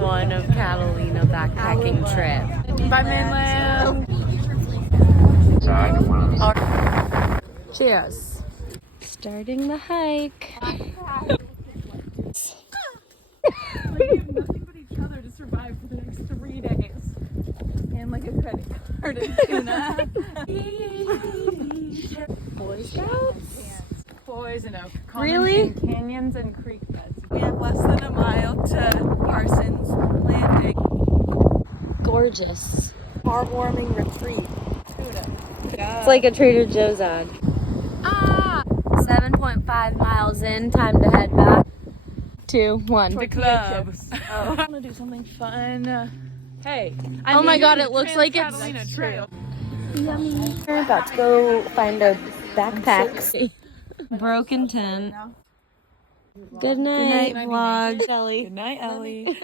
one of Catalina backpacking trip. Bye, mainland. Cheers. Starting the hike. We have nothing but each other to survive for the next 3 days. And like a credit card and tuna. Boy Scouts? Boys and oak. Really? Canyons and creek beds. We have less than a mile to Parsons Landing. Gorgeous. Heartwarming retreat. It's like a Trader Joe's ad. 7.5 miles in, time to head back. 2, 1. The club. I want to do something fun. Hey. Oh my god, it looks like it's Catalina Trail. yummy. We're about to go find our backpacks. Broken tent. Good night, vlog. Good night, Ellie.